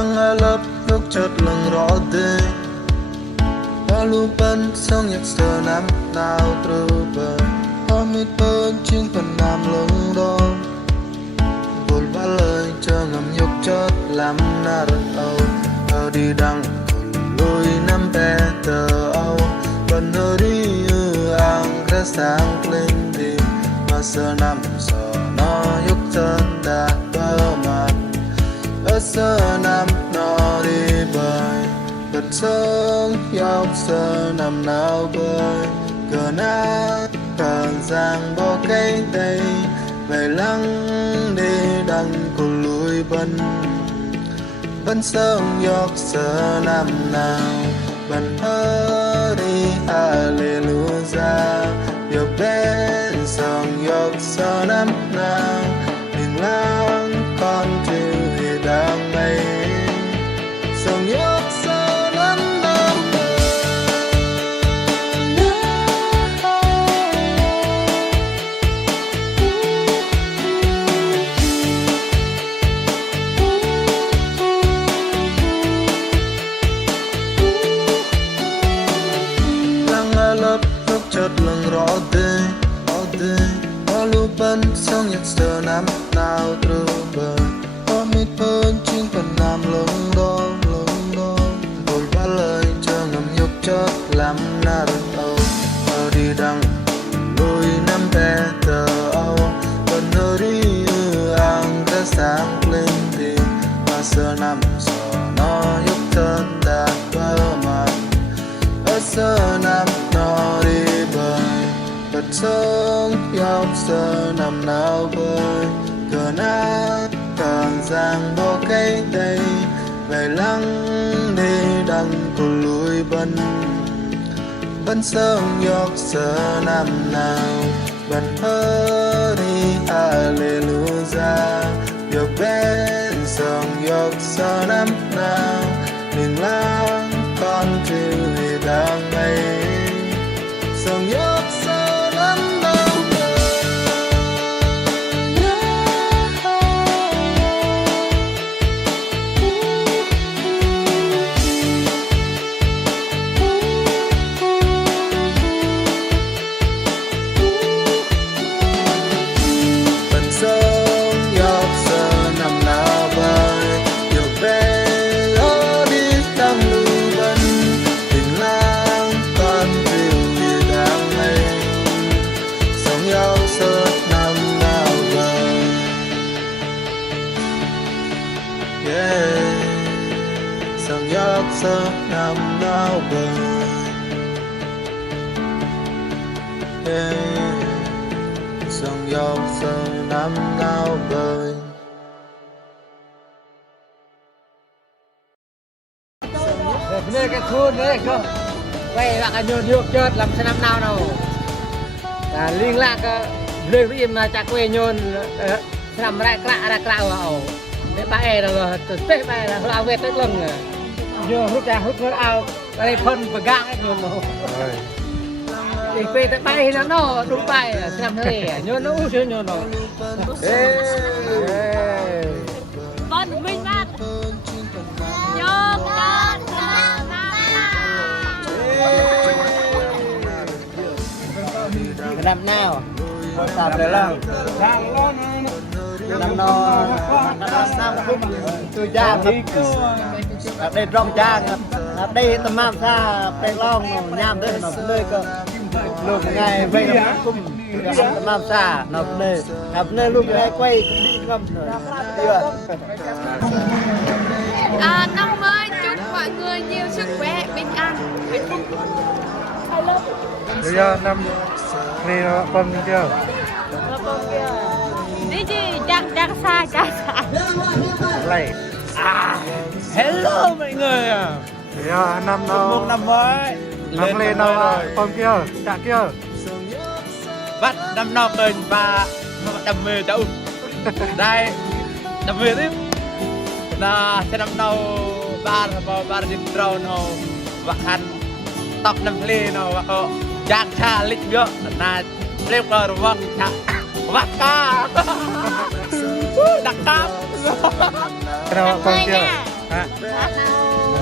lăng lớp lúc chợt lưng rõ tê lalu ban song nhạc sờ nắm nào trừ bờ có mít bơ trên phần nam lưng đo vội vã lời chờ ngầm nhục chót làm na rừng âu ở đi đằng lùi năm bé tờ âu vẫn ở đi ang ra sáng lên đi mà sờ nằm sờ nó nhục chân đã bơ mặt ở sờ nằm nó đi bơi bật sớm dọc sờ nằm nào bơi cờ nát càng giang bỏ cây đây về lăng đi đằng của lùi bân sớm dọc sờ nằm nào bần thơ đi hallelujah dọc đến sông dọc sờ nằm nào đừng lắng con chữ đang mây sông dọc sờ nằm nào lớp lúc chợt lưng rõ tê lalu ban song nhạc sờ nắm nào trừ bờ có mít bơ trên phần nam lưng đo vội vã lời chờ ngầm nhục chót làm na rừng âu ở đi đằng lùi năm bé tờ âu vẫn ở đi ang ra sáng lên thì mà sờ nằm sờ nó nhục chân đã bơ mặt ở sờ nằm nó đi bơi bật sớm dọc sờ nằm nào bơi cờ nát càng giang bỏ cây đây về lăng đi đằng của lùi bân sớm dọc sờ nằm nào bần thơ đi hallelujah dọc bên sông dọc sờ nằm nào đừng lắng con chữ đang mây sông dọc sờ nằm nào sông dọc sờ nằm nào bơi sông dọc sờ nằm nào bơi nơi cái thôn đấy cơ quay lại cái nhột chợt làm sao năm nào đâu liên lạc lên với em chặt quê nhôn làm ra cạo vào để ba e rồi tết ba là lao về tết lưng rồi giờ hút nước ao đây phân và gang hết nhôn rồi thì về tết bay nó đúng bay làm thế này nhôn nó uống nhôn rồi con mình bác nhô con năm nào tập để làm năm nó sang cũng từ gia thì đây rong cha đây tầm nam xa đây long nham đây nó nơi cơ lúc ngày về cũng tầm nam xa nó nơi lúc này quay đi ngâm năm mới chúc mọi người nhiều sức khỏe bình an hạnh phúc. Bây giờ năm này nó con chưa? Đi gì chắc xa Này. Hello mọi người Bây giờ năm nó một năm mới năm lên nó con kia, chả kia. bắt năm nọ bên và đam mê đâu đây đam mê tiếp là sẽ năm đầu ba đi trâu nó và khăn tóc năm lê nó và có giang cha lịch nữa là leo cờ vâng vắt ca đặc cam Cái nào con kia? Hả?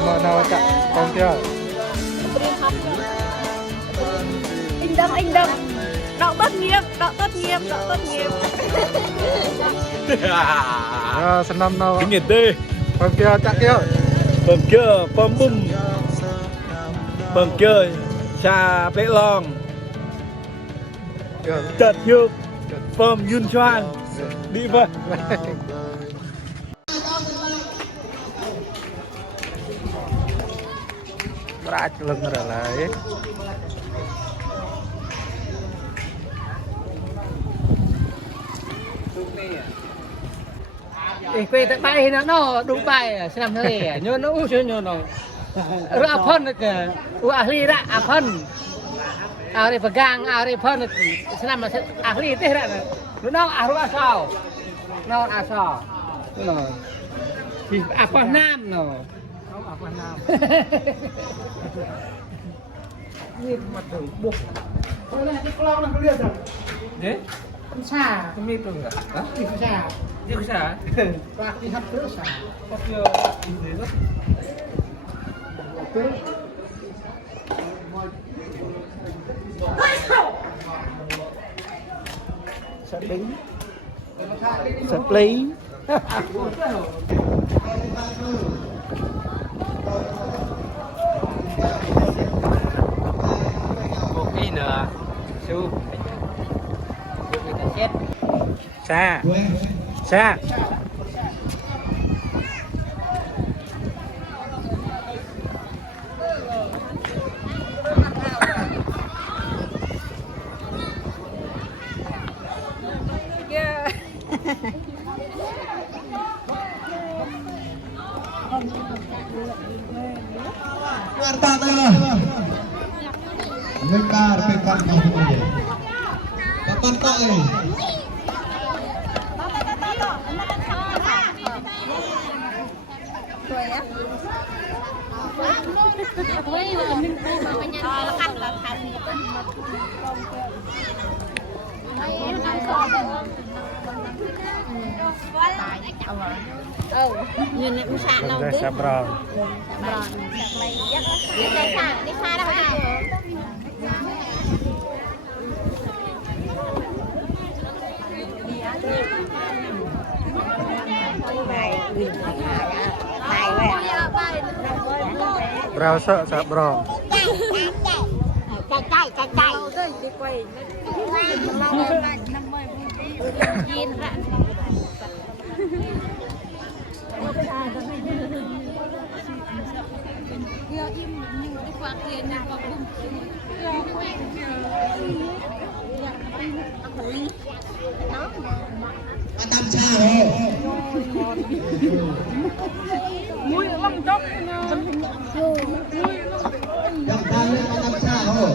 mà nào chặt con kia Anh đâm đậu tốt nghiệp sinh năm nào Kinh nghiệm tê con kia chặt kia Bầm kia bầm bum Bầm kia Trà bệ lòng Chật nhược Bầm yun choang Đi vậy Rach lưng rồi lại quay tại bay nó đúng bay xem thế nhớ nó uống nhớ nó rồi phân cái ahli ra phân ahli pegang ahli phân xem mà ahli thế ra nó asal nó asal nó thì apa nam nó apa namนี่มาถึงบุกเออที่กล้องมันเรียกอะไรเด้คุณชาคุณมีตรงกับฮะที่คุณชาที่คุณชาปากที่ทับเพื่อชาก็เพื่ออินเดียก็สัตว์ลิงสัตว์ลิงcái nữa su người ta chết xa xa Bentar, pekan kau ini. Kapan kau ini? nhìn này cũng sạn đâu sắp rồi đi xa đâu rau sợ sắp rồi chạy đi quay nhìn ra im nhưng cái quạt tiền này quạt bùm Tam cha rồi. mũi lông chóc Yang kali tam cha rồi.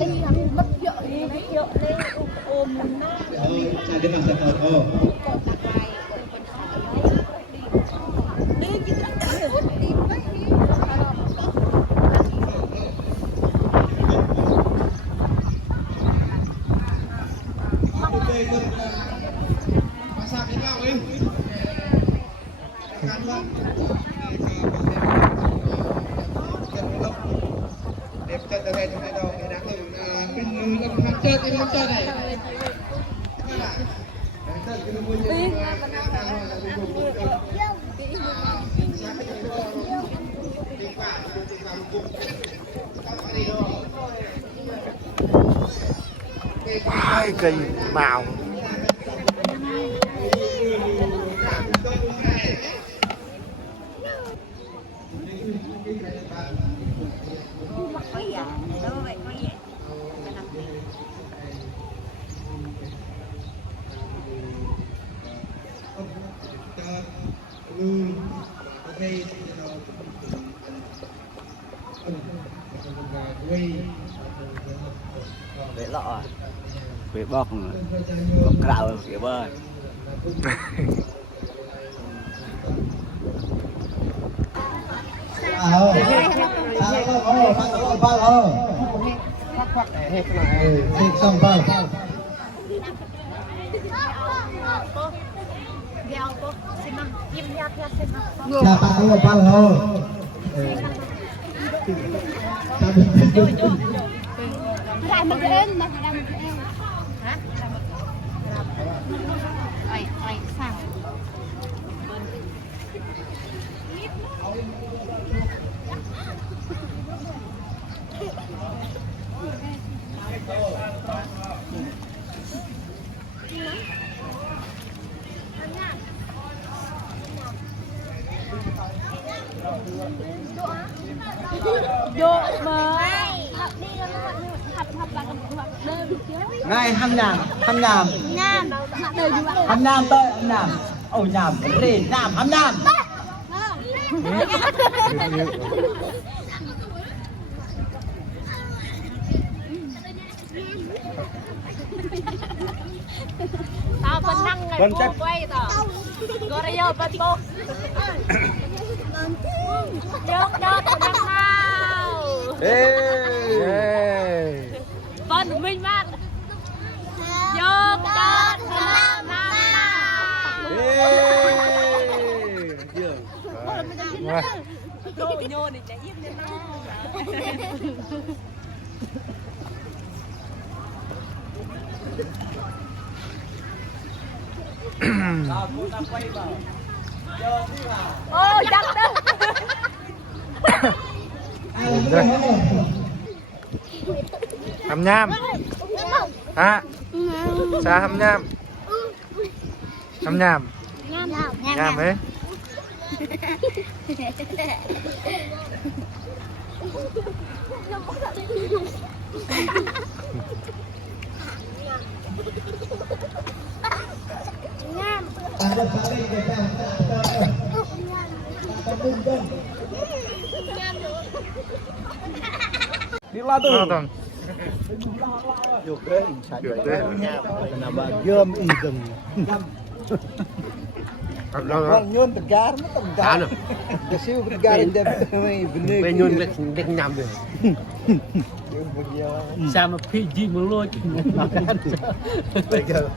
Linh mất vợ đi ôm nó Cha dia masuk kau. ai kỳ màu Để lọ Quế bọc cạo phía bơi Thích xong bao Chà bà ua bao hồ Lại một cái em mà làm một cái em. Hả? Vậy sao? Vô mà Này hâm nhàm Nam hâm nhàm tới hâm nhàm ôi nhàm rì nhàm hâm nhàm tao bên năng ngày cô quay tao cô đây vô bên cô vô đâu tao đang nào bên mình bạn vô cho nam cô nhô này chạy im lên ôi chắc đó hầm nham hả xa hầm nham nham ấy đi la tu Tông được đấy được đấy là bà gom y từng con nhon tất cả nó tất cả cái siêu tất cả đến đây bên nhon được nhầm được sao mà phi gì mà lôi bây giờ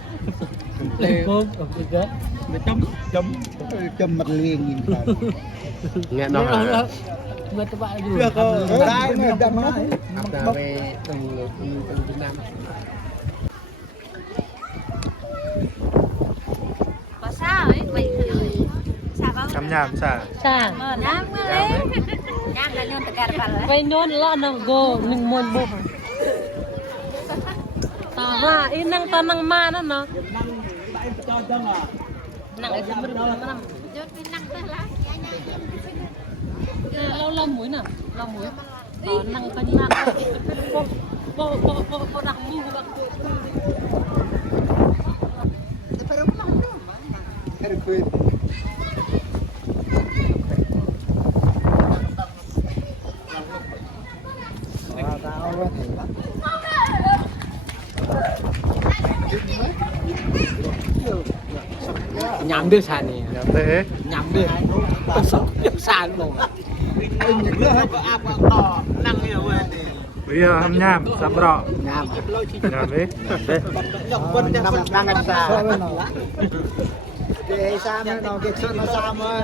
lấy cơm cái chấm mặt liền nhìn phải nghe nó người ta bảo chưa có cái mà đâm nó về từng Việt Nam có sao ấy vậy sao không hầm nham xa Sa. mà nam đấy nam là nhon tất cả bạn đấy Vai non la na go ning mon bo. Ta ha inang tanang ma na no. Nang ai samber nam. nhon bên năng tới lá Lau lau muối nè, lau muối. Nang kan ma bo nak mu ba. nhắm đưa sàn này nham thế nhắm đưa tôi sợ nhập sàn luôn bây giờ hầm nham sắp rõ nhắm nham ấy đấy đang ăn xa để xa nó cái sơn nó xa mà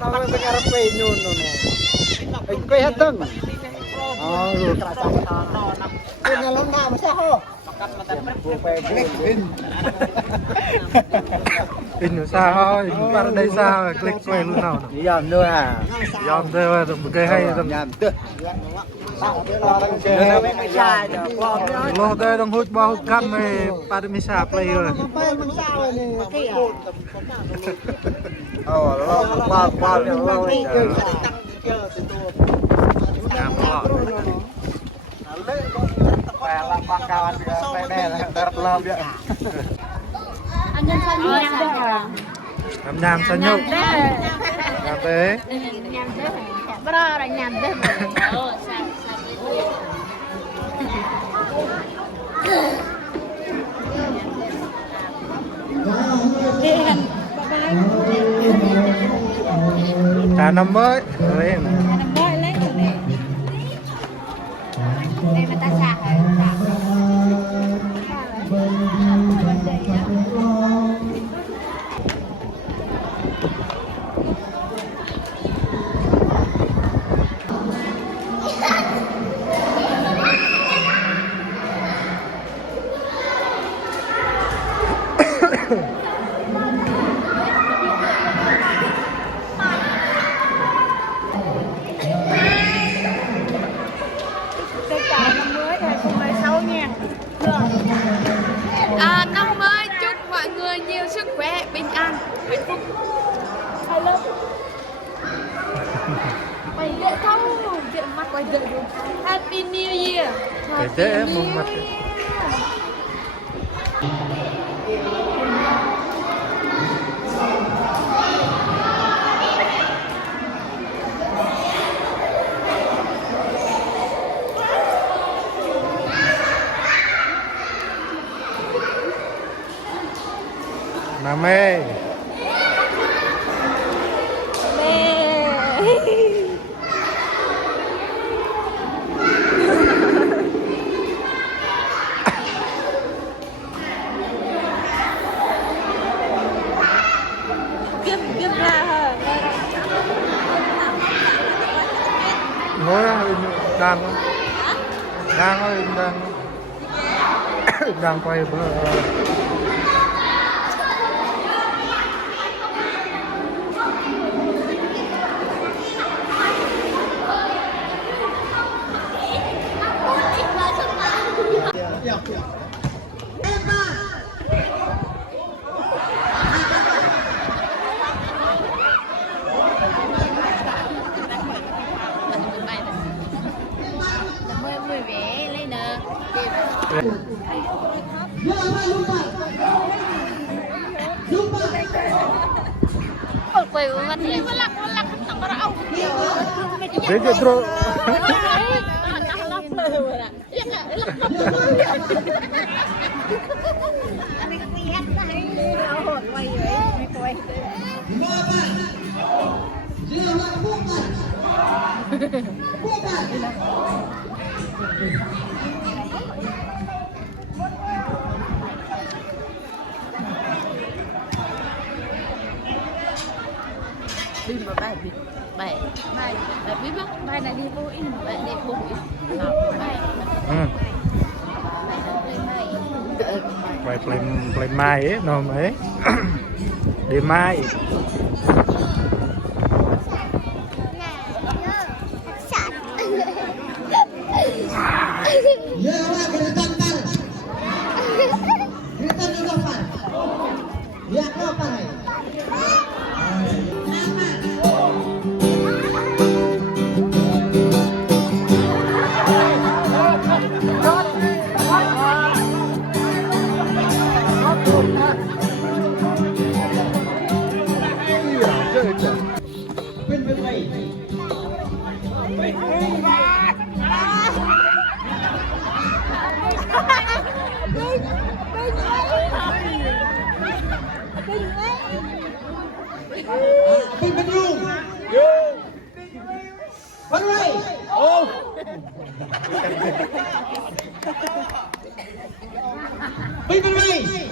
nó mới cái rập về nhôn rồi nè cái hết tưng rồi cả xa nó nằm cái nhà lông nào mà sao hô in ở xa thôi bạn đây xa click quay luôn nào dòm nữa à yom đây là một cái hay tầm nhắm được lo đây đang hút bao hút cam này ba đứa misa play rồi anh nhân sao như hầm nham sao nhúc nham thế bro là nhầm đấy trà năm mới lên đây mà ta xả hả? Năm mới chúc mọi người nhiều sức khỏe, bình an, hạnh phúc. Quay dậy không? Dậy mắt quay dậy luôn. Happy New Year. Happy New Year. Mame. Kiếm ra hả? Ngồi đang đang quay bữa Mười vé lấy nè. Quay mặt đi lắc tặng rau. Đấy cái tro. đi mà bài biết bài biết không bài này đi vô in bài này vô in bài Bài play mai ấy nó ấy. Đi mai.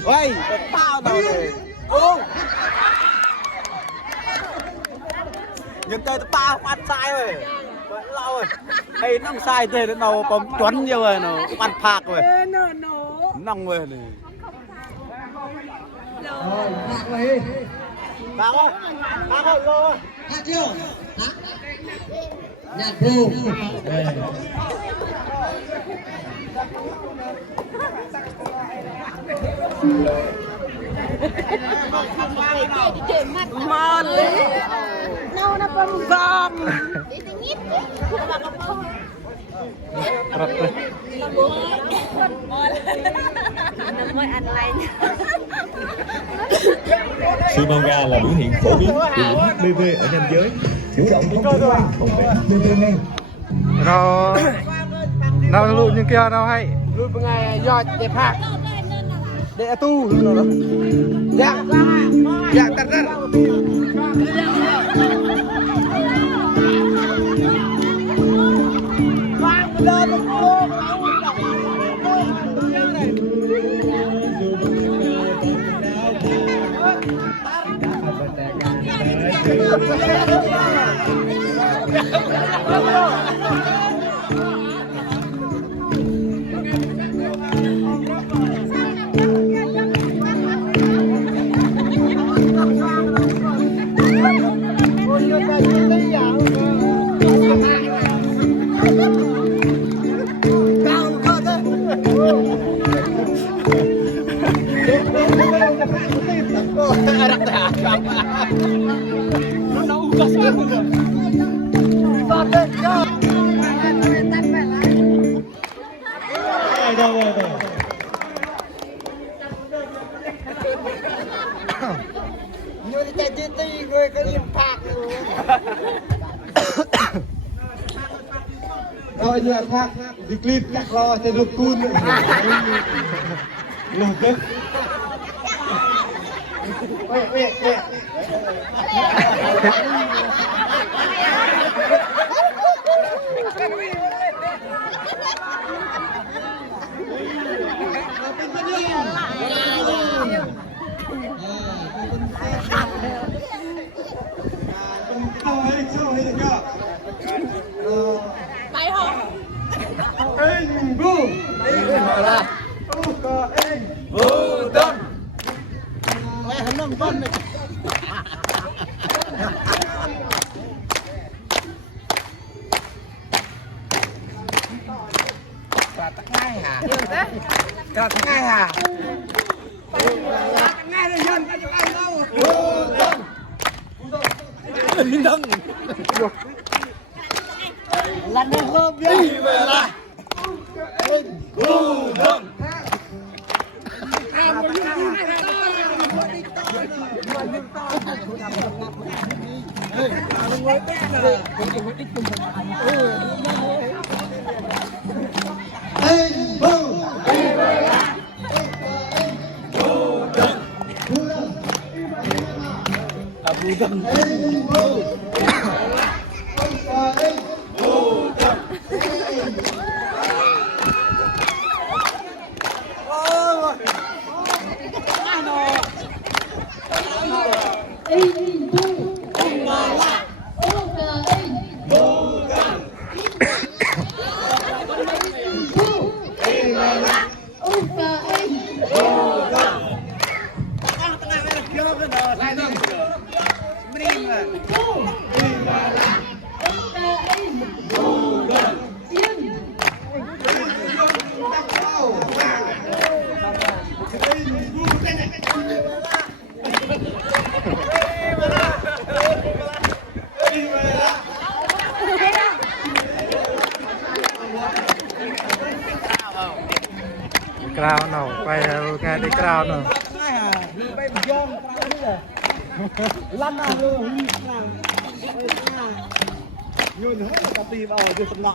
Ôi, tao đâu rồi. Ô. Nhưng tay tao bắt sai rồi. Vẫn lâu rồi. Ê, nó sai thế nó có tuấn nhiều rồi nó bắt phạt rồi. Nong rồi này. Bác ơi. Bác ơi rồi. Bác chưa? Nhạc cô. Mòn đấy. Nào nó còn gom. Sumoga là biểu hiện phổ biến của nhiễm HPV ở nam giới. Chủ động không chủ quan, phòng bệnh HPV ngay. Nào lụi như kia nào hay. Lụi một ngày do đẹp hạt. Để tu rồi. Dạ. Dạ tắt ra. Vâng. Rồi giờ thác đi clip các lo sẽ được cun lột đấy Crown nào quay nghe đi crown nào nhôn hết cà phê vào từ tận nọ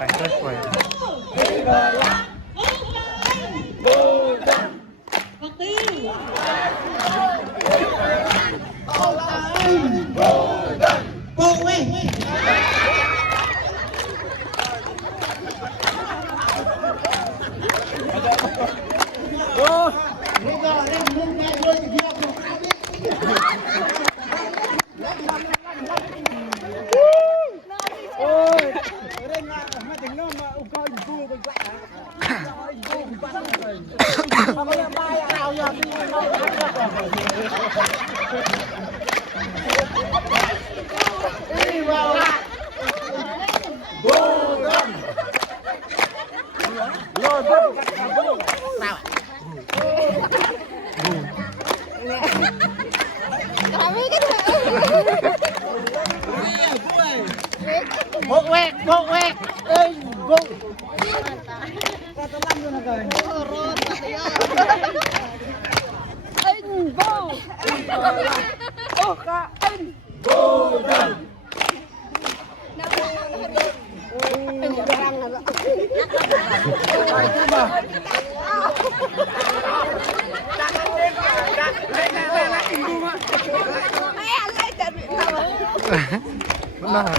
cảnh rất quay anh vô ô cả anh Benar.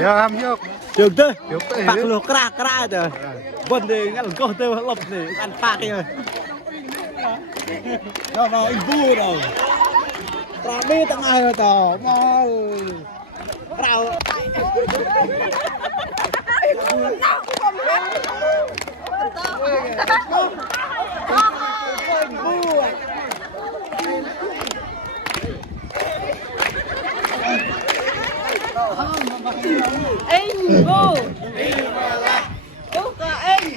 Ya, am yok. Trường tư. Yok teh. Pak lu kera aja. Bon deh ngal kau tuh lop nih kan pak ya. Nó ibu đâu. Rame tengah ya toh. Mal. Rau. anh vô ô cả anh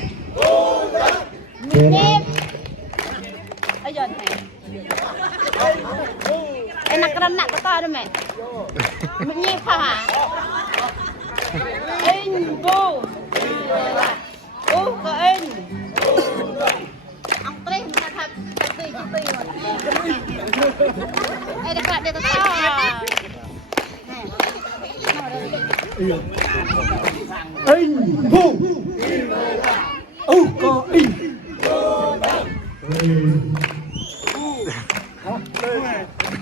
mình em ai giờ này anh nặng cái nặng cái to đó mẹ mình nhịp hả anh vô ô cả anh ông tây mình là thật tây ai đã phải để to Anh vô. Ô có anh.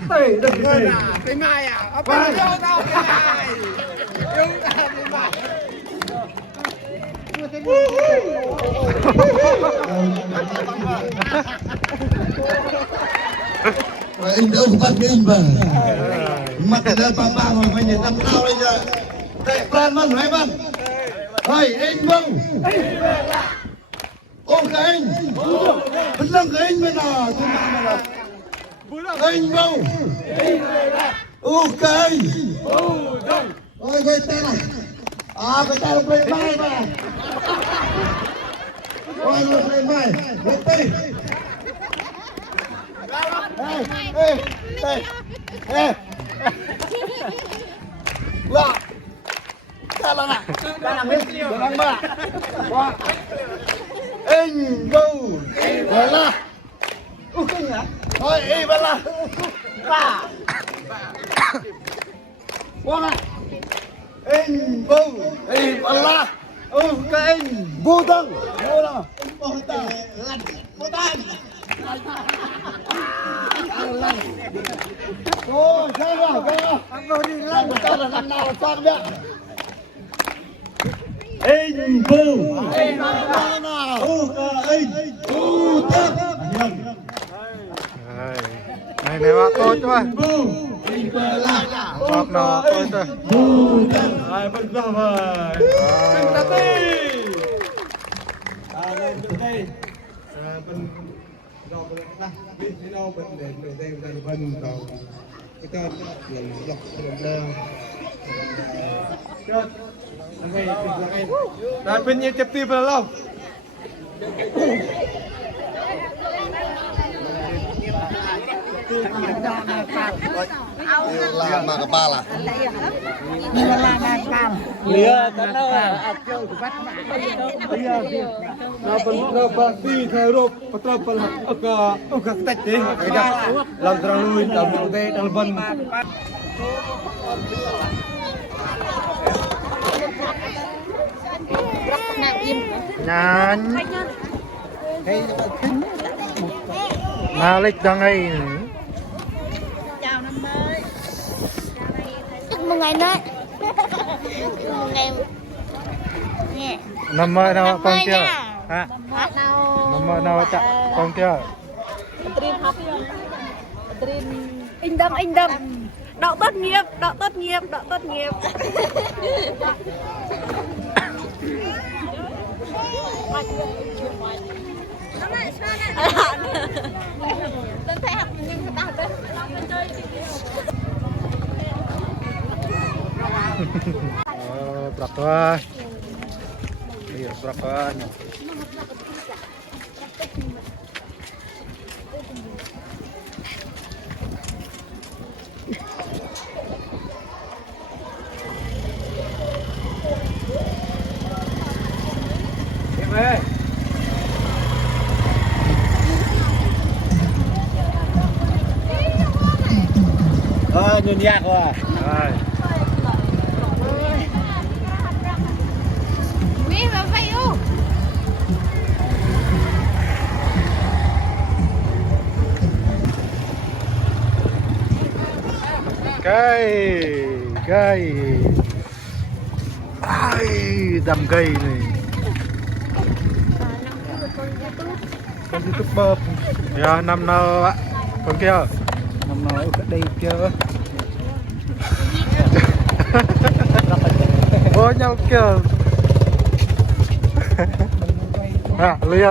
Đây đừng ngơi à. Cái mai à. Ở bên vô tao cái mai. Đúng là cái mai. Anh đâu bắt anh mà mặt cái đó bang bang mà mình làm sao bây giờ đây plan man hai man hai anh mong ô cái anh vẫn là cái anh bên nào anh mong ô cái anh ôi cái tên này cái tên là play mai mà ôi là play mai cái tên ê là ta là nè ta làm hết ta làm mà qua anh đâu gọi là kinh hả thôi y bên là ba qua này anh đâu y bên là cái anh vô tăng vô là vô tăng vô tăng ô sao rồi anh vô đi lên ta là năm nào sang đấy anh vô anh nào anh vô tăng Này này bác tôi thôi. Bác nó tôi thôi. ai vẫn ra mà mình ra đi lên từ đây mình rồi mình biết thế nào mình để đây mình rồi cái tên mình dọc mình ra chết anh hay là anh đã bên nhau chụp tim rồi không mà cái ba là Lia tanah akil kubat na pun pasti therop patra pal aka tek deh kaga lam terang lui lam te dal ban Nyan. Malik đang ngay. chào năm mới chúc mừng ngày nữa ngày nghe Năm mới nào con chưa? nha. Hả? nào Năm mới nào chắc con chưa? anh đâm đậu tốt nghiệp Berapa? Iya, berapa? ơi. Nhún nhạc rồi. Rồi. Mẹ mà vậy ô. Cây ai đầm cây này con youtuber ya năm nào ạ con kia năm nào ở đây kia bố nhau kia à lia